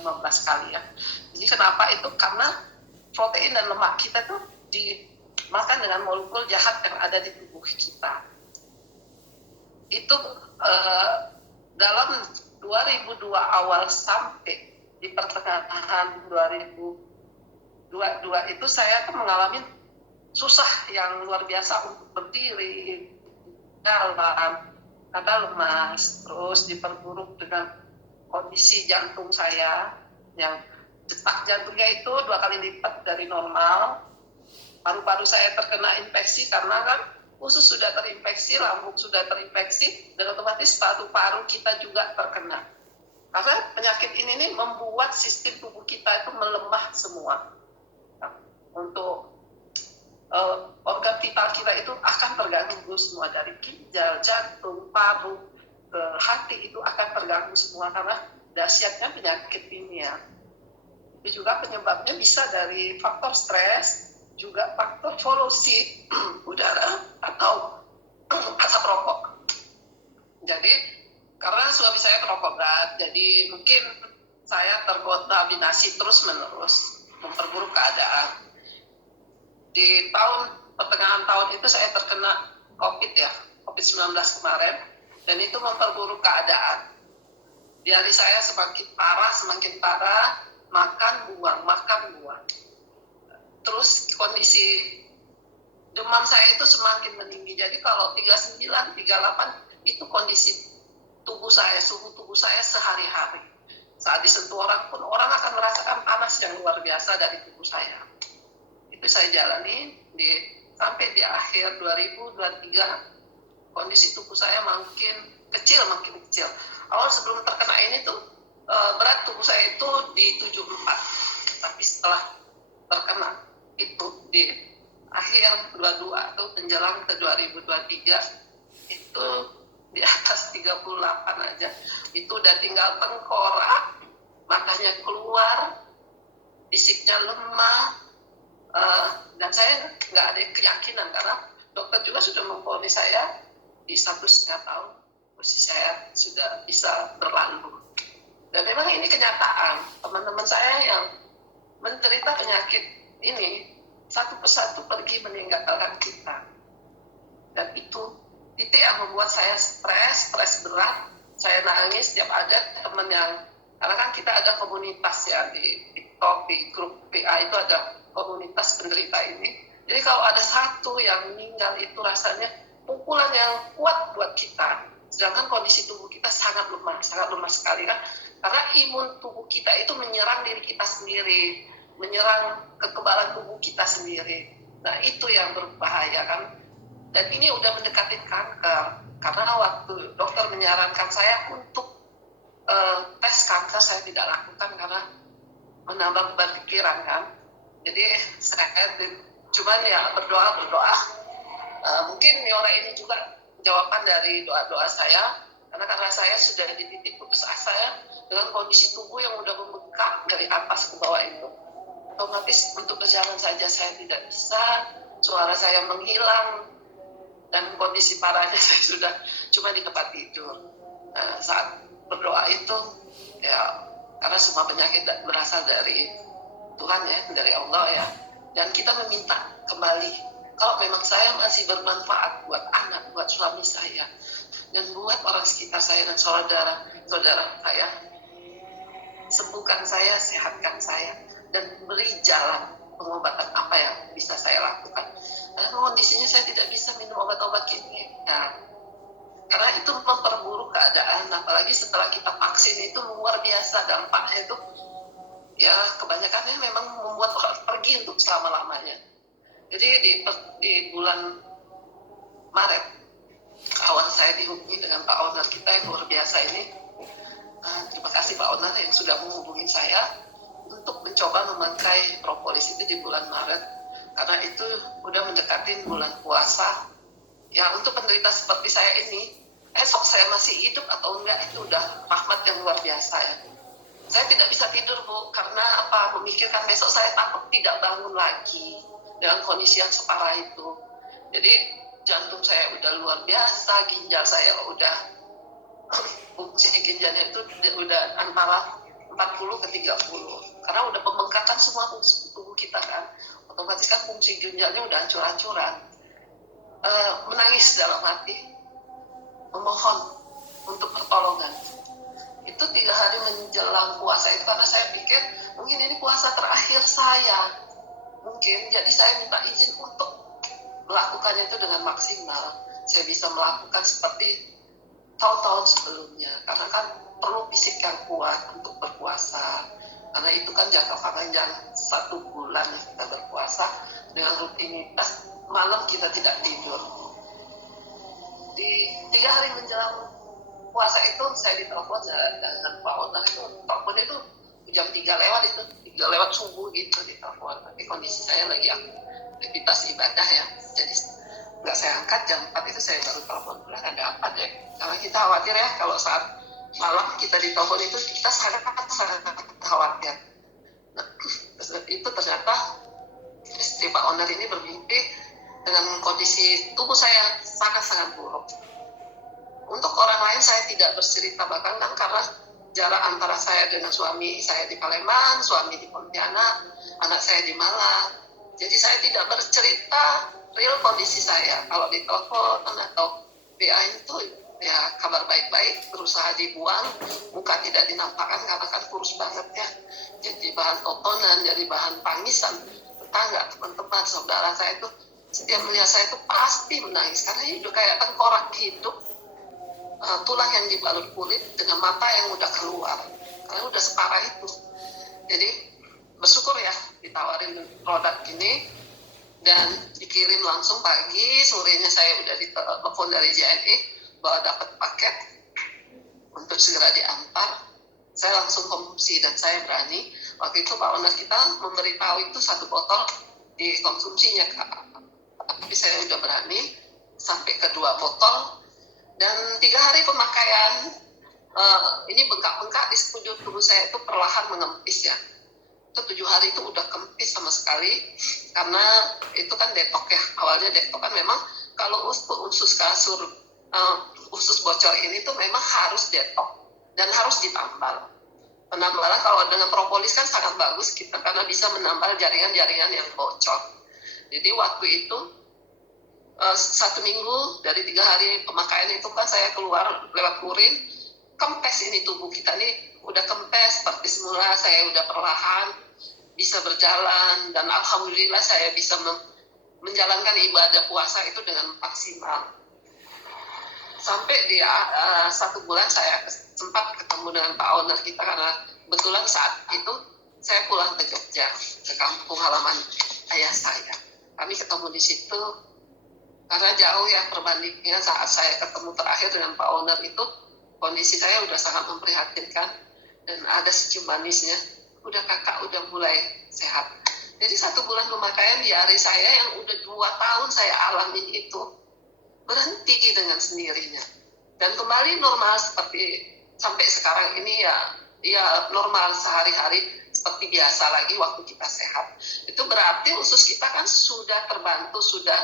15 kali ya. Jadi kenapa itu? Karena protein dan lemak kita tuh dimakan dengan molekul jahat yang ada di tubuh kita. Itu dalam 2002 awal sampai di pertengahan 2022 itu saya tuh mengalami susah yang luar biasa untuk berdiri, jalan, karena lemas, terus diperburuk dengan kondisi jantung saya yang detak jantungnya itu 2 kali lipat dari normal. Paru-paru saya terkena infeksi karena kan usus sudah terinfeksi, lambung sudah terinfeksi, dan otomatis paru-paru kita juga terkena. Karena penyakit ini nih membuat sistem tubuh kita itu melemah semua. Untuk organ vital kita itu akan terganggu semua, dari ginjal, jantung, paru, ke hati itu akan terganggu semua karena dahsyatnya penyakit ini ya. Itu juga penyebabnya bisa dari faktor stres, juga faktor polusi udara atau asap rokok. Jadi karena suami saya perokok berat, jadi mungkin saya terkontaminasi terus-menerus, memperburuk keadaan. Di pertengahan tahun itu saya terkena COVID-19 kemarin, dan itu memperburuk keadaan. Diare saya semakin parah, makan buang. Terus kondisi demam saya itu semakin meninggi. Jadi kalau 39, 38 itu kondisi tubuh saya, suhu tubuh saya sehari-hari. Saat disentuh orang pun, orang akan merasakan panas yang luar biasa dari tubuh saya. Itu saya jalani sampai di akhir 2023, kondisi tubuh saya makin kecil. Awal sebelum terkena ini tuh berat tubuh saya itu di 74, tapi setelah terkena itu di akhir 22 atau menjelang ke 2023 itu di atas 38 aja. Itu udah tinggal tengkorak, matanya keluar, fisiknya lemah, dan saya nggak ada keyakinan karena dokter juga sudah memvonis saya di 1,5 tahun posisi saya sudah bisa berlalu. Dan memang ini kenyataan, teman-teman saya yang menderita penyakit ini satu persatu pergi meninggalkan kita. Dan itu titik yang membuat saya stres berat. Saya nangis setiap ada teman yang, karena kan kita ada komunitas ya di TikTok, di grup PA itu ada komunitas penderita ini. Jadi kalau ada satu yang meninggal itu rasanya pukulan yang kuat buat kita. Sedangkan kondisi tubuh kita sangat lemah sekali kan. Karena imun tubuh kita itu menyerang diri kita sendiri, menyerang kekebalan tubuh kita sendiri. Nah itu yang berbahaya kan. Dan ini udah mendekati kanker. Karena waktu dokter menyarankan saya untuk tes kanker, saya tidak lakukan karena menambah beban pikiran kan. Jadi saya cuman ya berdoa. Mungkin Yora ini juga jawaban dari doa-doa saya, karena saya sudah di titik putus asa ya, dengan kondisi tubuh yang udah membengkak dari atas ke bawah itu. Otomatis untuk berjalan saja saya tidak bisa, suara saya menghilang, dan kondisi parahnya saya sudah cuma di tempat tidur. Saat berdoa itu ya, karena semua penyakit berasal dari Tuhan ya, dari Allah ya, dan kita meminta kembali kalau memang saya masih bermanfaat buat anak, buat suami saya, dan buat orang sekitar saya dan saudara saya, sembuhkan saya, sehatkan saya, dan beri jalan pengobatan apa yang bisa saya lakukan. Karena kondisinya saya tidak bisa minum obat-obat kimia, ya. Karena itu memperburuk keadaan, apalagi setelah kita vaksin itu luar biasa dampaknya itu. Ya kebanyakannya memang membuat orang pergi untuk selama-lamanya. Jadi di bulan Maret, kawan saya dihubungi dengan Pak Owner kita yang luar biasa ini. Terima kasih Pak Owner yang sudah menghubungi saya untuk mencoba memakai propolis itu di bulan Maret. Karena itu udah mendekati bulan puasa. Ya untuk penderita seperti saya ini, esok saya masih hidup atau enggak itu udah rahmat yang luar biasa ya. Saya tidak bisa tidur Bu, karena memikirkan besok saya takut tidak bangun lagi dengan kondisi yang separah itu. Jadi jantung saya udah luar biasa, ginjal saya udah fungsi ginjalnya itu udah antara 4 40 ke 30. Karena udah pembengkakan semua fungsi tubuh kita kan. Otomatis kan fungsi ginjalnya udah hancur-hancuran. Menangis dalam hati, memohon untuk pertolongan. Itu 3 hari menjelang puasa itu karena saya pikir mungkin ini puasa terakhir saya. Mungkin, jadi saya minta izin untuk melakukannya itu dengan maksimal. Saya bisa melakukan seperti tahun-tahun sebelumnya. Karena kan perlu fisik yang kuat untuk berpuasa. Karena itu kan jangka panjang 1 bulan kita berpuasa dengan rutinitas malam kita tidak tidur. Di 3 hari menjelang puasa itu saya ditelepon dengan Pak Onar itu. Telepon itu jam 3 lewat itu, 3 lewat subuh gitu ditelepon. Tapi kondisi saya lagi aktivitas ibadah ya. Jadi nggak saya angkat, jam 4 itu saya baru telepon. Ada apa deh? Karena kita khawatir ya kalau saat malam kita ditelepon itu kita sangat khawatir. Nah, itu ternyata istri Pak Onar ini bermimpi dengan kondisi tubuh saya sangat-sangat buruk. Untuk orang lain saya tidak bercerita, bahkan kan karena jarak antara saya dengan suami saya di Palembang, suami di Pontianak, anak saya di Malang. Jadi saya tidak bercerita real kondisi saya. Kalau di telepon atau WA itu ya kabar baik-baik, berusaha dibuang, muka tidak dinampakkan karena kan kurus banget ya. Jadi bahan tontonan, jadi bahan tangisan tetangga, teman-teman, saudara saya itu setiap melihat saya itu pasti menangis karena hidup kayak tengkorak hidup, tulang yang dibalut kulit dengan mata yang udah keluar karena udah separah itu. Jadi bersyukur ya ditawarin produk ini dan dikirim langsung pagi, sorenya saya udah ditelepon dari JNE bahwa dapat paket untuk segera diantar. Saya langsung konsumsi dan saya berani. Waktu itu Pak Onar kita memberitahu itu 1 botol dikonsumsinya Kak. Tapi saya udah berani sampai ke 2 botol dan 3 hari pemakaian ini bengkak-bengkak di sekujur tubuh saya itu perlahan mengempis ya. Itu 7 hari itu udah kempis sama sekali karena itu kan detok ya. Awalnya detok kan memang kalau usus kasur usus bocor ini tuh memang harus detok dan harus ditambal. Penambalan kalau dengan propolis kan sangat bagus kita karena bisa menambal jaringan-jaringan yang bocor. Jadi waktu itu 1 minggu dari 3 hari pemakaian itu kan saya keluar lewat urin, kempes ini tubuh kita nih udah kempes seperti semula, saya udah perlahan bisa berjalan dan alhamdulillah saya bisa menjalankan ibadah puasa itu dengan maksimal. Sampai di 1 bulan saya sempat ketemu dengan Pak Onar kita karena kebetulan saat itu saya pulang ke Jogja, ke kampung halaman ayah saya. Kami ketemu di situ karena jauh ya perbandingan saat saya ketemu terakhir dengan Pak Onar itu kondisi saya udah sangat memprihatinkan dan ada senyum manisnya. Udah kakak udah mulai sehat. Jadi 1 bulan pemakaian di hari saya yang udah 2 tahun saya alamin itu berhenti dengan sendirinya dan kembali normal seperti sampai sekarang ini ya normal sehari-hari seperti biasa lagi waktu kita sehat. Itu berarti usus kita kan sudah terbantu, sudah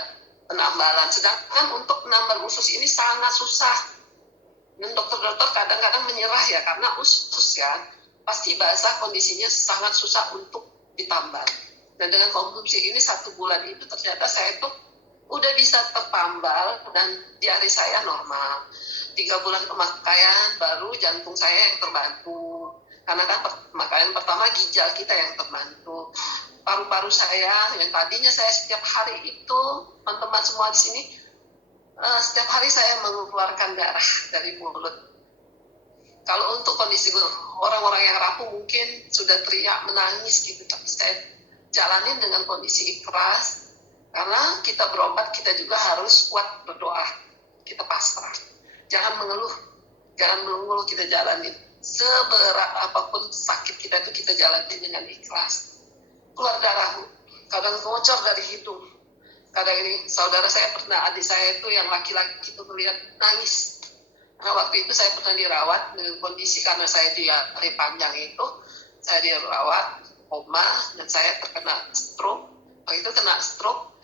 penambalan. Sedangkan untuk penambalan usus ini sangat susah. Dan dokter-dokter kadang-kadang menyerah ya karena usus ya pasti basah, kondisinya sangat susah untuk ditambal. Dan dengan konsumsi ini 1 bulan itu ternyata saya tuh udah bisa tertambal dan diare saya normal. 3 bulan pemakaian baru jantung saya yang terbantu. Karena kan pemakaian pertama ginjal kita yang terbantu. Paru-paru saya yang tadinya saya setiap hari itu, teman-teman semua di sini, setiap hari saya mengeluarkan darah dari mulut. Kalau untuk kondisi orang-orang yang rapuh mungkin sudah teriak menangis gitu, tapi saya jalanin dengan kondisi ikhlas. Karena kita berobat, kita juga harus kuat berdoa. Kita pasrah. Jangan mengeluh kita jalanin. Seberat apapun sakit kita itu kita jalanin dengan ikhlas. Keluar darah, kadang bocor dari hidung. Kadang ini saudara saya pernah, adik saya itu yang laki-laki itu melihat nangis. Nah waktu itu saya pernah dirawat dengan kondisi karena saya diare panjang itu, saya dirawat koma dan saya terkena stroke. Waktu itu kena stroke,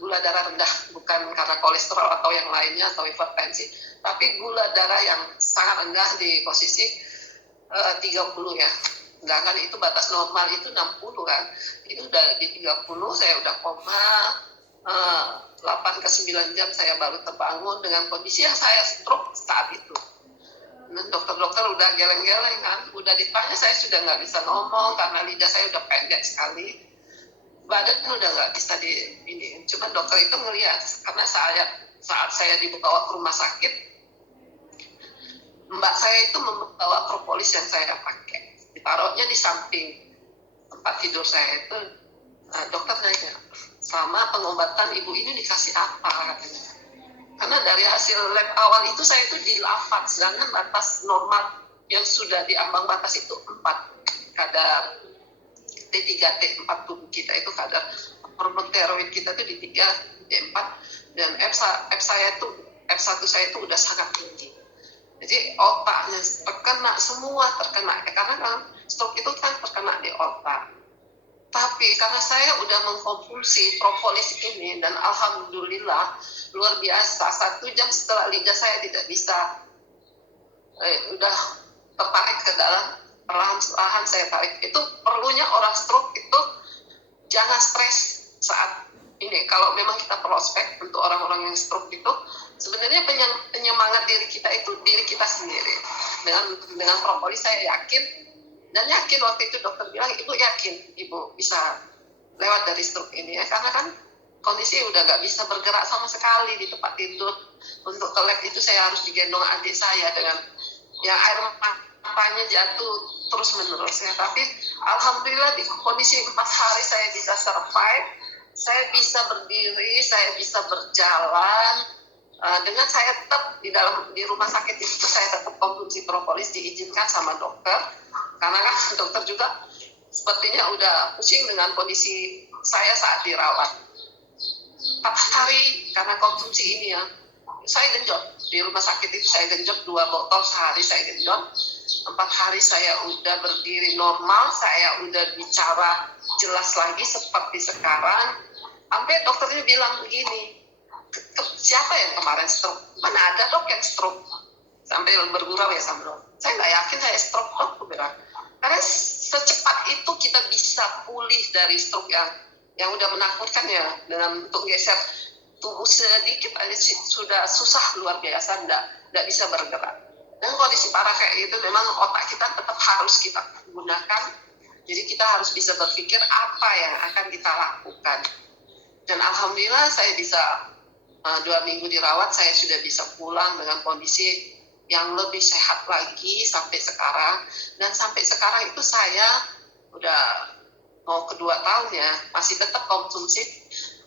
gula darah rendah, bukan karena kolesterol atau yang lainnya atau hipertensi, tapi gula darah yang sangat rendah di posisi 30 ya. sedangkan itu batas normal itu 60 kan, itu udah di 30 saya udah koma, 8 ke 9 jam saya baru terbangun dengan kondisi yang saya stroke saat itu. Dan dokter-dokter udah geleng-geleng kan, udah ditanya saya sudah nggak bisa ngomong karena lidah saya udah pendek sekali, badan udah nggak bisa di ini. Cuma dokter itu ngelihat karena saat saya dibawa ke rumah sakit, mbak saya itu membawa propolis yang saya pakai, ditaruhnya di samping tempat tidur saya itu. Dokter nanya, selama pengobatan ibu ini dikasih apa katanya. Karena dari hasil lab awal itu saya itu dilafat, sedangkan batas normal yang sudah diambang batas itu 4 kadar D3 T4 tubuh kita itu kadar hormon tiroid kita itu di 3 D4 dan F1 saya itu udah sangat tinggi. Jadi otaknya terkena semua karena kan stroke itu kan terkena di otak. Tapi karena saya udah mengkonsumsi propolis ini dan alhamdulillah luar biasa, 1 jam setelah lidah saya tidak bisa udah tertarik ke dalam, perlahan-lahan saya tarik. Itu perlunya orang stroke itu jangan stres saat ini. Kalau memang kita prospek untuk orang-orang yang stroke itu, sebenarnya penyemangat diri kita itu diri kita sendiri. Dengan propolis saya yakin, dan yakin waktu itu dokter bilang, ibu yakin ibu bisa lewat dari stroke ini ya, karena kan kondisi udah gak bisa bergerak sama sekali di tempat tidur. Untuk ke lab itu saya harus digendong adik saya dengan yang air matanya jatuh terus menerus ya. Tapi alhamdulillah di kondisi 4 hari saya bisa survive, saya bisa berdiri, saya bisa berjalan. Dengan saya tetap di rumah sakit itu saya tetap konsumsi propolis, diizinkan sama dokter karena kan dokter juga sepertinya udah pusing dengan kondisi saya saat dirawat. 4 hari karena konsumsi ini ya, saya genjot di rumah sakit itu, saya genjot 2 botol sehari saya genjot. 4 hari saya udah berdiri normal, saya udah bicara jelas lagi seperti sekarang. Sampai dokternya bilang begini, siapa yang kemarin stroke? Mana ada dok yang stroke? Sampai bergurau ya sama dok. Saya nggak yakin saya stroke dok, aku bilang. Karena secepat itu kita bisa pulih dari stroke yang udah menakutkan ya, dengan untuk geser tubuh sedikit aja sudah susah luar biasa, nggak bisa bergerak. Dan kondisi parah kayak gitu, memang otak kita tetap harus kita gunakan. Jadi kita harus bisa berpikir apa yang akan kita lakukan. Dan alhamdulillah saya bisa 2 minggu dirawat, saya sudah bisa pulang dengan kondisi yang lebih sehat lagi sampai sekarang. Dan sampai sekarang itu saya udah mau ke 2 tahun ya, masih tetap konsumsi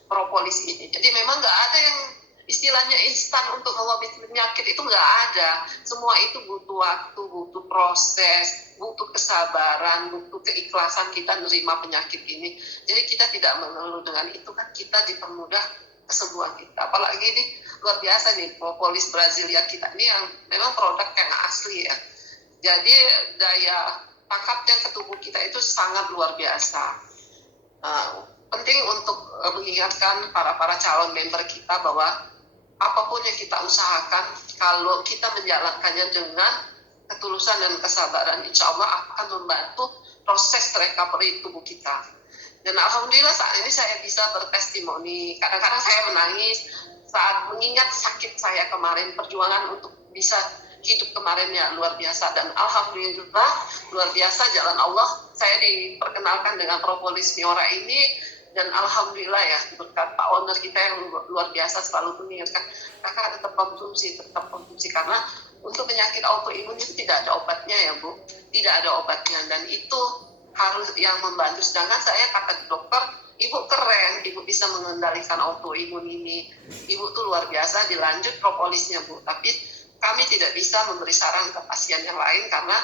propolis ini. Jadi memang nggak ada yang istilahnya instan untuk mengobati penyakit, itu nggak ada. Semua itu butuh waktu, butuh proses, butuh kesabaran, butuh keikhlasan kita menerima penyakit ini. Jadi kita tidak mengeluh dengan itu kan, kita dipermudah kesembuhan kita. Apalagi ini luar biasa nih propolis Brasilia kita ini yang memang produk yang asli ya. Jadi daya tangkapnya ke tubuh kita itu sangat luar biasa. Penting untuk mengingatkan para calon member kita bahwa apapun yang kita usahakan, kalau kita menjalankannya dengan ketulusan dan kesabaran, insya Allah akan membantu proses recovery tubuh kita. Dan alhamdulillah saat ini saya bisa bertestimoni. Kadang-kadang saya menangis saat mengingat sakit saya kemarin, perjuangan untuk bisa hidup kemarin ya luar biasa. Dan alhamdulillah luar biasa jalan Allah, saya diperkenalkan dengan propolis Miora ini. Dan alhamdulillah ya, berkat Pak Owner kita yang luar biasa selalu mengingatkan, kakak tetap konsumsi. Karena untuk penyakit autoimun itu tidak ada obatnya ya Bu, tidak ada obatnya. Dan itu harus yang membantu. Sedangkan saya kata dokter, ibu keren, ibu bisa mengendalikan autoimun ini, ibu tuh luar biasa, dilanjut propolisnya Bu. Tapi kami tidak bisa memberi saran ke pasien yang lain karena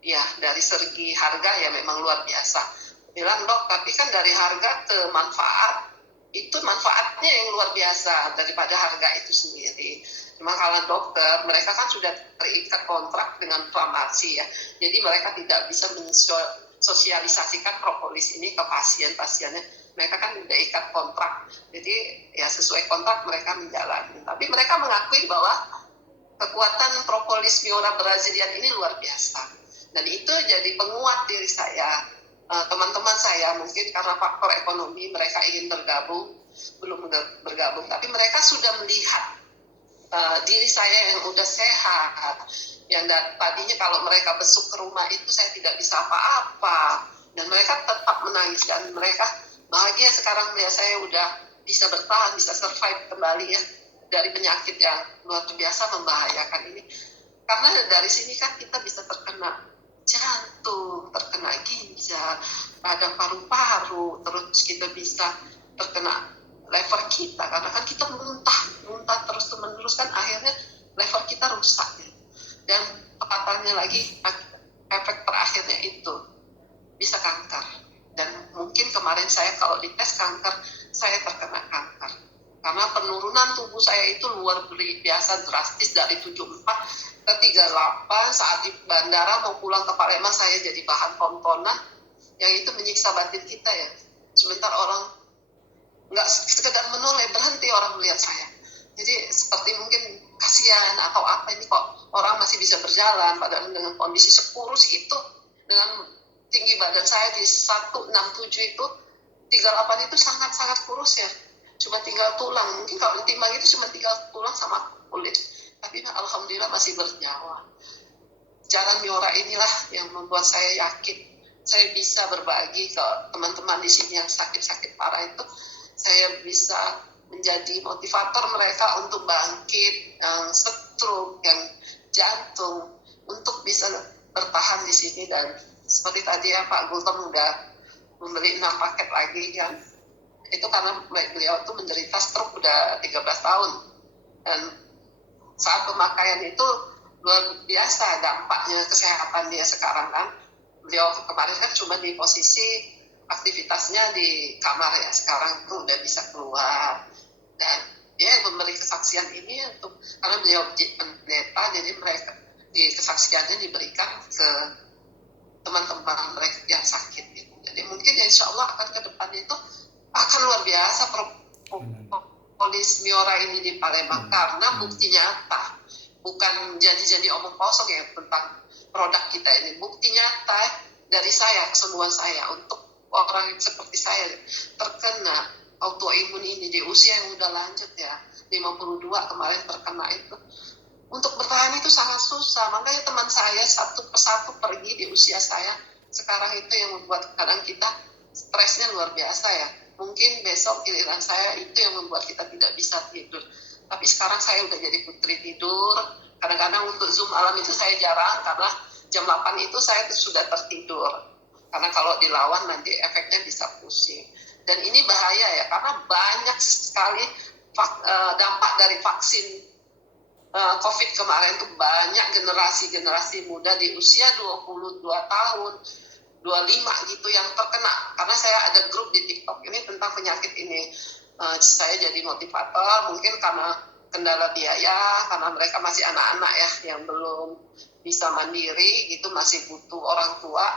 ya dari segi harga ya memang luar biasa. Bilang dok, tapi kan dari harga ke manfaat, itu manfaatnya yang luar biasa daripada harga itu sendiri. Cuma kalau dokter, mereka kan sudah terikat kontrak dengan farmasi ya, jadi mereka tidak bisa sosialisasikan propolis ini ke pasiennya. Mereka kan udah ikat kontrak, jadi ya sesuai kontrak mereka menjalani. Tapi mereka mengakui bahwa kekuatan propolis Miora Brazilian ini luar biasa. Dan itu jadi penguat diri saya. Teman-teman saya mungkin karena faktor ekonomi mereka ingin bergabung, belum bergabung, tapi mereka sudah melihat diri saya yang udah sehat, yang tadinya kalau mereka besuk ke rumah itu saya tidak bisa apa-apa, dan mereka tetap menangis, dan mereka bahagia sekarang melihat saya udah bisa bertahan, bisa survive kembali ya dari penyakit yang luar biasa membahayakan ini. Karena dari sini kan kita bisa terkena jantung, terkena ginjal, radang paru-paru, terus kita bisa terkena lever kita, karena kan kita muntah terus menerus kan akhirnya lever kita rusak ya. Dan fatalnya lagi efek terakhirnya itu bisa kanker. Dan mungkin kemarin saya kalau dites kanker, saya terkena kanker karena penurunan tubuh saya itu luar biasa drastis dari 74 ke 38. Saat di bandara mau pulang ke Palembang saya jadi bahan tontonan yang itu menyiksa batin kita ya. Sebentar orang nggak sekedar menoleh, berhenti orang melihat saya. Jadi seperti mungkin kasihan atau apa, ini kok orang masih bisa berjalan padahal dengan kondisi sekurus itu, dengan tinggi badan saya di 167 itu, 38 itu sangat-sangat kurus ya. Cuma tinggal tulang, mungkin kalau ditimbang itu cuma tinggal tulang sama kulit. Tapi alhamdulillah masih bernyawa. Jalan Miora inilah yang membuat saya yakin saya bisa berbagi ke teman-teman di sini yang sakit-sakit parah itu. Saya bisa menjadi motivator mereka untuk bangkit, yang stroke, yang jantung, untuk bisa bertahan di sini. Dan seperti tadi ya Pak Gultom udah membeli 6 paket lagi kan, itu karena beliau itu menderita stroke udah 13 tahun. Dan saat pemakaian itu luar biasa dampaknya kesehatan dia sekarang kan. Beliau kemarin kan cuma di posisi aktivitasnya di kamar ya, sekarang tuh udah bisa keluar. Dan dia memberi kesaksian ini untuk, karena beliau pendeta, jadi mereka di kesaksiannya diberikan ke teman-teman mereka yang sakit gitu. Jadi mungkin ya insya Allah akan ke depannya itu akan luar biasa Propolis Miora ini di Palembang, karena bukti nyata, bukan jadi omong kosong ya tentang produk kita ini. Bukti nyata dari saya, kesembuhan saya untuk orang seperti saya terkena autoimun ini di usia yang udah lanjut ya, 52 kemarin terkena itu. Untuk bertahan itu sangat susah, makanya teman saya satu persatu pergi di usia saya sekarang itu yang membuat kadang kita stresnya luar biasa ya. Mungkin besok giliran saya itu yang membuat kita tidak bisa tidur. Tapi sekarang saya udah jadi putri tidur. Kadang-kadang untuk Zoom malam itu saya jarang, karena jam 8 itu saya sudah tertidur. Karena kalau dilawan nanti efeknya bisa pusing. Dan ini bahaya ya, karena banyak sekali dampak dari vaksin COVID kemarin tuh. Banyak generasi muda di usia 22 tahun, 25 gitu yang terkena. Karena saya ada grup di TikTok ini tentang penyakit ini. Saya jadi motivator, mungkin karena kendala biaya, karena mereka masih anak-anak ya, yang belum bisa mandiri gitu, masih butuh orang tua.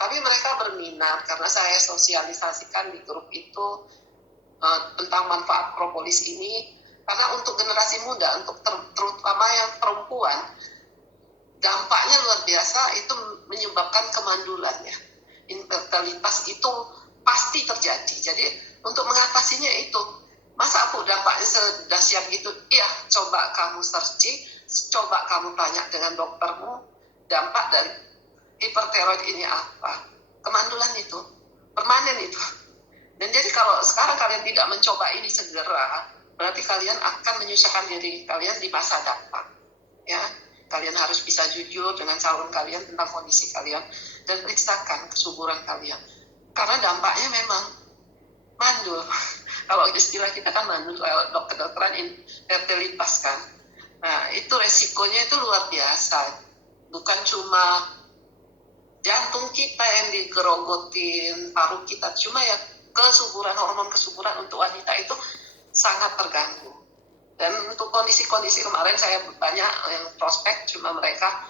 Tapi mereka berminat karena saya sosialisasikan di grup itu tentang manfaat propolis ini. Karena untuk generasi muda, untuk terutama yang perempuan, dampaknya luar biasa, itu menyebabkan kemandulan ya. Infertilitas itu pasti terjadi. Jadi untuk mengatasinya itu, masa aku dampaknya sudah siap gitu? Iya, coba kamu searching, coba kamu tanya dengan doktermu, dampak dari hipertiroid ini apa? Kemandulan itu, permanen itu. Dan jadi kalau sekarang kalian tidak mencoba ini segera, berarti kalian akan menyusahkan diri kalian di masa datang. Ya, kalian harus bisa jujur dengan calon kalian tentang kondisi kalian dan periksakan kesuburan kalian. Karena dampaknya memang mandul. Kalau istilah kita kan mandul, kedokteran infertilitas kan. Nah, itu resikonya itu luar biasa. Bukan cuma jantung kita yang digerogotin, paru kita, cuma ya kesuburan, hormon kesuburan untuk wanita itu sangat terganggu. Dan untuk kondisi-kondisi kemarin saya banyak yang prospek, cuma mereka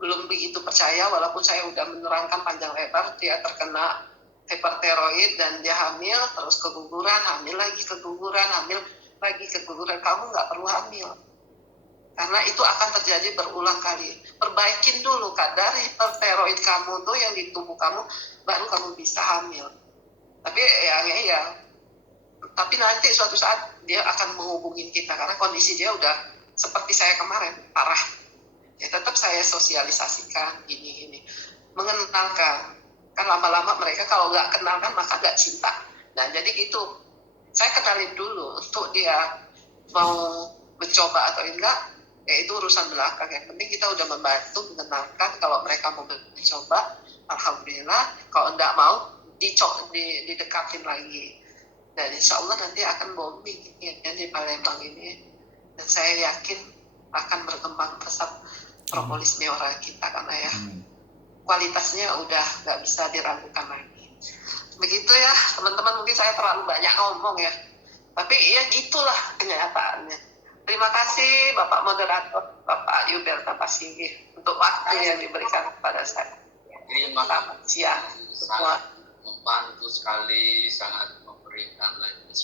belum begitu percaya, walaupun saya udah menerangkan panjang lebar. Dia terkena hipertiroid dan dia hamil, terus keguguran, hamil lagi keguguran, hamil lagi keguguran. Kamu nggak perlu hamil, karena itu akan terjadi berulang kali. Perbaikin dulu kadar hipertiroid kamu tuh yang di tubuh kamu, baru kamu bisa hamil. Tapi tapi nanti suatu saat dia akan menghubungi kita karena kondisi dia udah seperti saya kemarin, parah. Ya tetap saya sosialisasikan ini mengenalkan. Kan lama-lama mereka kalau nggak kenal kan maka nggak cinta. Nah jadi gitu, saya kenalin dulu untuk dia mau mencoba atau enggak, ya itu urusan belakang. Yang penting kita udah membantu mengenalkan. Kalau mereka mau mencoba, alhamdulillah. Kalau enggak mau, didekatin lagi. Dan insya Allah nanti akan booming ya, di Palembang ini. Dan saya yakin akan berkembang pesat propolis Meora kita, karena ya kualitasnya udah nggak bisa diragukan lagi. Begitu ya teman-teman, mungkin saya terlalu banyak ngomong ya, tapi ya gitulah kenyataannya. Terima kasih Bapak Moderator, Bapak Yuberta Pasinggi, untuk waktu yang diberikan kepada saya. Terima kasih ya semua. Membantu sekali, sangat